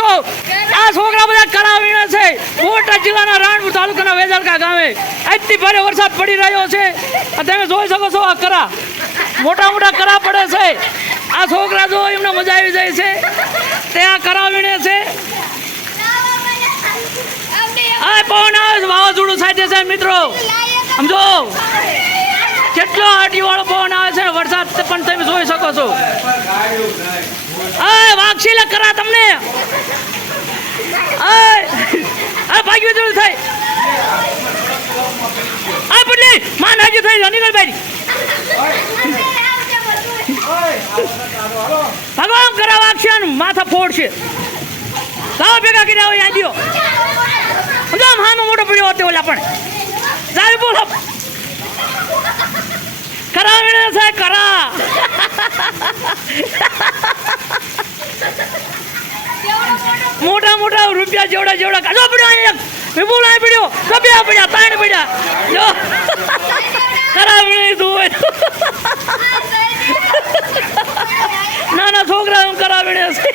છો આ છોકરા બધા કરાવીને છે મોટા જિલ્લાના રાણપુર તાલુકાના વેજલકા ગામે આજથી ભારે વરસાદ પડી રહ્યો છે. તમે જોઈ શકો છો આ કરા મોટા મોટા કરા પડે છે. આ છોકરા જો એમને મજા આવી જાય છે તે આ કરાવીને છે. આ પવન આવે છે વાવાઝોડું સાથે છે મિત્રો સમજો કેટલો આટીવાળો પવન આવે છે વરસાદ પણ તમે જોઈ શકો છો. વાગશી લે કરા તમને ભાગ્યું જોડું થાય બદલી માન હાજી થઈ નીકળ ભાઈ ભગવાન કરા વાગશે માથા ફોડશે. લાવો ભેગા કરી આવો યાદીઓ હાનો મોટો પડ્યો હતો ઓલા પણ જાવી બોલો કરાવીને છે કરા મોટા મોટા રૂપિયા જેવડા જેવડા કાઢો પડ્યો વિપુલ આ પડ્યો કબ્યા પડ્યા તાણ પડ્યા જો કરાવીને તું નાના છોકરા કરાવીને છે.